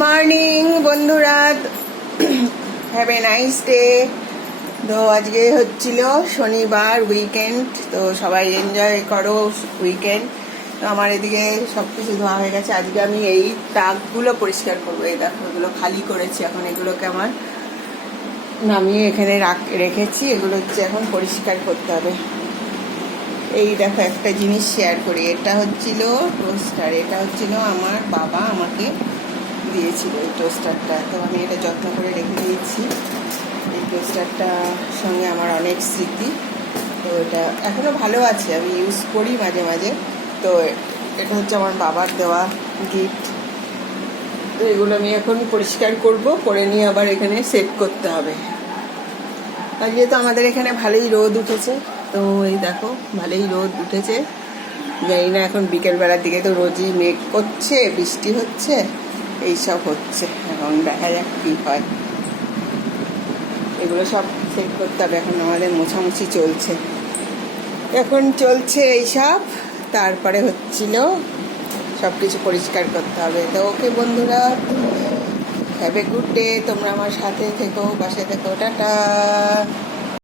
Morning বন্ধুরা, have a nice day. তো আজকে হচ্ছিল শনিবার, উইকেন্ড। তো সবাই এনজয় করো উইকেন্ড। তো আমার এদিকে সব কিছু ধোয়া হয়ে গেছে। আজকে আমি এই তাকগুলো পরিষ্কার করবো। এই দেখো, এগুলো খালি করেছি, এখন এগুলোকে আমার নামিয়ে এখানে রেখেছি। এগুলো হচ্ছে এখন পরিষ্কার করতে হবে। এই দেখো, একটা জিনিস শেয়ার করি। এটা হচ্ছিল টোস্টার। এটা হচ্ছিল আমার বাবা আমাকে দিয়েছিল এই টোস্টারটা। তো আমি এটা যত্ন করে রেখে দিয়েছি। এই টোস্টারটার সঙ্গে আমার অনেক স্মৃতি। তো এটা এখনও ভালো আছে, আমি ইউজ করি মাঝে মাঝে। তো এটা হচ্ছে আমার বাবার দেওয়া গিফট। তো এগুলো আমি এখন পরিষ্কার করব, করে নিয়ে আবার এখানে সেট করতে হবে। আর যেহেতু আমাদের এখানে ভালোই রোদ উঠেছে, তো এই দেখো ভালোই রোদ উঠেছে। জানি না এখন বিকেলবেলার দিকে তো রোজই মেঘ করছে, বৃষ্টি হচ্ছে, এইসব হচ্ছে। এখন দেখা যাক কী হয়। এগুলো সব সেট করতে হবে। এখন আমাদের মোছামুছি চলছে, এখন চলছে এইসব। তারপরে হচ্ছিল সব কিছু পরিষ্কার করতে হবে। তো ওকে বন্ধুরা, হ্যাভ এ গুড ডে। তোমরা আমার সাথে থেকো, পাশে থেকো। টাটা।